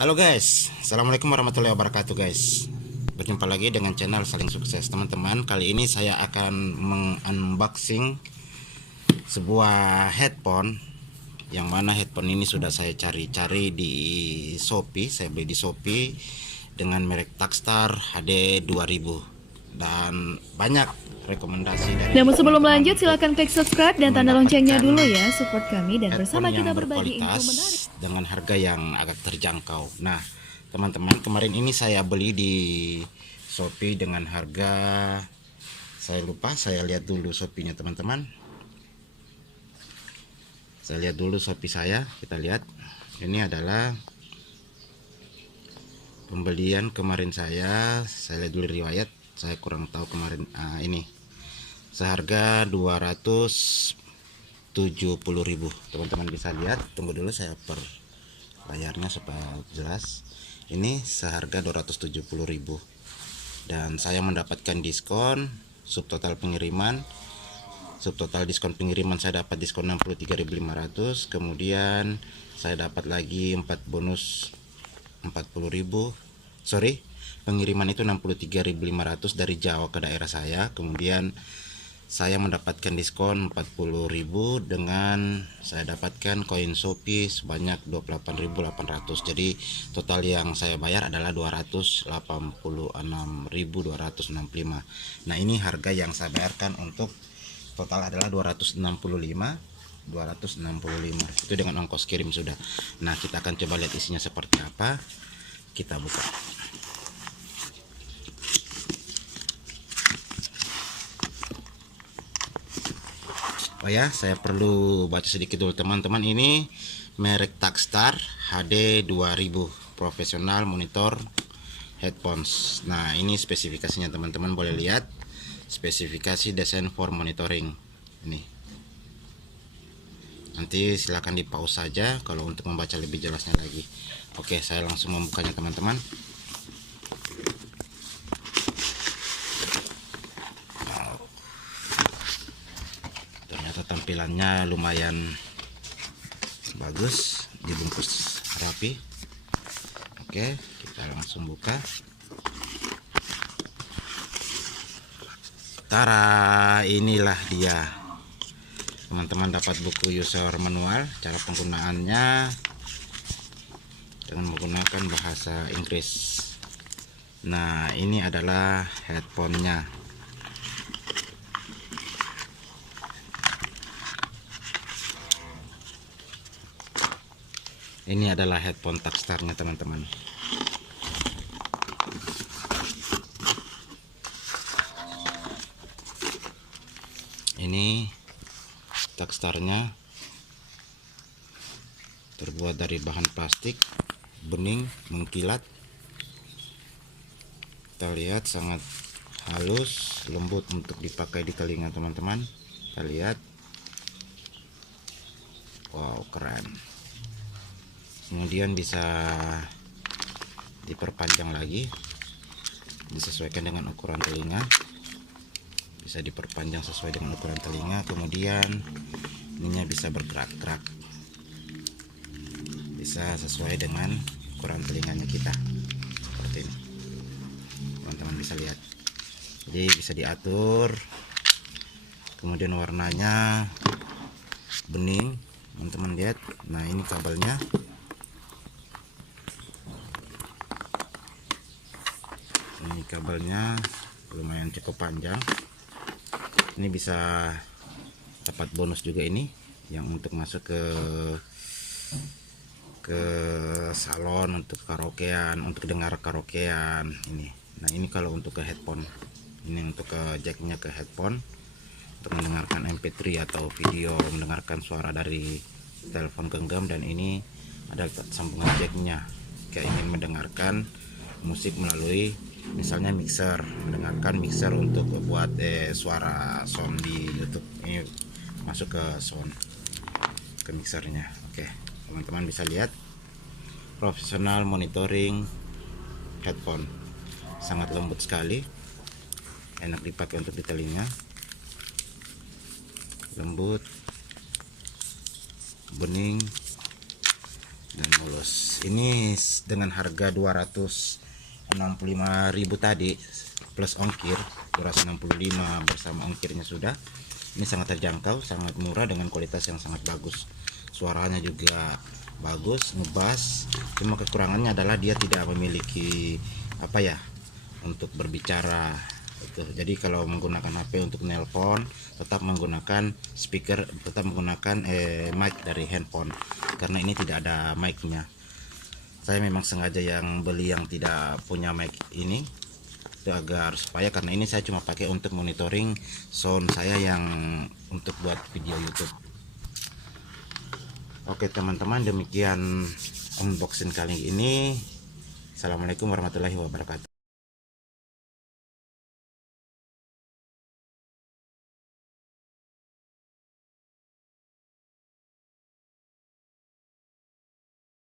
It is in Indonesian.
Halo guys, assalamualaikum warahmatullahi wabarakatuh guys. Berjumpa lagi dengan channel Saling Sukses teman-teman. Kali ini saya akan mengunboxing sebuah headphone, yang mana headphone ini sudah saya cari-cari di Shopee. Saya beli di Shopee dengan merek Takstar HD 2000 dan banyak rekomendasi dari Namun sebelum teman-teman lanjut, untuk silahkan klik subscribe dan tanda loncengnya mendapatkan dulu ya, support kami dan bersama headphone kita yang berbagi info berkualitas menarik. dengan harga yang agak terjangkau. Nah teman-teman, kemarin ini saya beli di Shopee dengan harga, saya lupa, saya lihat dulu Shopee-nya teman-teman. Saya lihat dulu Shopee saya, kita lihat. Ini adalah pembelian kemarin saya lihat dulu riwayat, saya kurang tahu kemarin. Ini seharga 270.000 teman-teman bisa lihat. Tunggu dulu, saya per layarnya supaya jelas. Ini seharga 270.000 dan saya mendapatkan diskon subtotal pengiriman. Subtotal diskon pengiriman saya dapat diskon 63.500. Kemudian saya dapat lagi 4 bonus 40.000. Sorry, pengiriman itu 63.500 dari Jawa ke daerah saya. Kemudian saya mendapatkan diskon 40.000 dengan saya dapatkan koin Shopee sebanyak 28.800. Jadi total yang saya bayar adalah 286.265. Nah, ini harga yang saya bayarkan untuk total adalah 265 itu dengan ongkos kirim sudah. Nah, kita akan coba lihat isinya seperti apa. Kita buka. Oh ya, saya perlu baca sedikit dulu teman-teman. Ini merek Takstar HD 2000 profesional monitor headphones. Nah, ini spesifikasinya teman-teman boleh lihat. Spesifikasi desain for monitoring. Ini. Nanti silahkan di pause saja kalau untuk membaca lebih jelasnya lagi. Oke, saya langsung membukanya teman-teman. Ternyata tampilannya lumayan bagus, dibungkus rapi. Oke, kita langsung buka. Tara, inilah dia teman-teman, dapat buku user manual cara penggunaannya dengan menggunakan bahasa Inggris. Nah, ini adalah headphone-nya. Ini adalah headphone Takstarnya teman-teman. Ini Takstarnya terbuat dari bahan plastik bening mengkilat. Kita lihat sangat halus, lembut untuk dipakai di telinga teman-teman. Kita lihat, wow, keren. Kemudian bisa diperpanjang lagi, disesuaikan dengan ukuran telinga. Bisa diperpanjang sesuai dengan ukuran telinga. Kemudian ininya bisa bergerak-gerak, bisa sesuai dengan ukuran telinganya kita, seperti ini teman-teman bisa lihat. Jadi bisa diatur. Kemudian warnanya bening, teman-teman lihat. Nah, ini kabelnya. Ini kabelnya lumayan cukup panjang. Ini bisa dapat bonus juga ini, yang untuk masuk ke salon, untuk karaokean, untuk dengar karaokean ini. Nah, ini kalau untuk ke headphone. Ini untuk ke jacknya ke headphone untuk mendengarkan MP3 atau video, mendengarkan suara dari telepon genggam. Dan ini ada sambungan jacknya jika ingin mendengarkan musik melalui misalnya mixer, mendengarkan mixer untuk membuat suara sound di YouTube. Ini masuk ke sound, ke mixernya. Oke, teman-teman bisa lihat, profesional monitoring headphone, sangat lembut sekali, enak dipakai untuk di telinga, lembut, bening, dan mulus. Ini dengan harga 265.000 tadi plus ongkir, 265 bersama ongkirnya sudah. Ini sangat terjangkau, sangat murah dengan kualitas yang sangat bagus. Suaranya juga bagus, ngebass. Cuma kekurangannya adalah dia tidak memiliki apa ya untuk berbicara itu. Jadi kalau menggunakan HP untuk nelpon tetap menggunakan speaker, tetap menggunakan mic dari handphone, karena ini tidak ada mic-nya. Saya memang sengaja yang beli yang tidak punya mic ini itu agar supaya, karena ini saya cuma pakai untuk monitoring sound saya yang untuk buat video YouTube. Oke teman-teman, demikian unboxing kali ini. Assalamualaikum warahmatullahi wabarakatuh.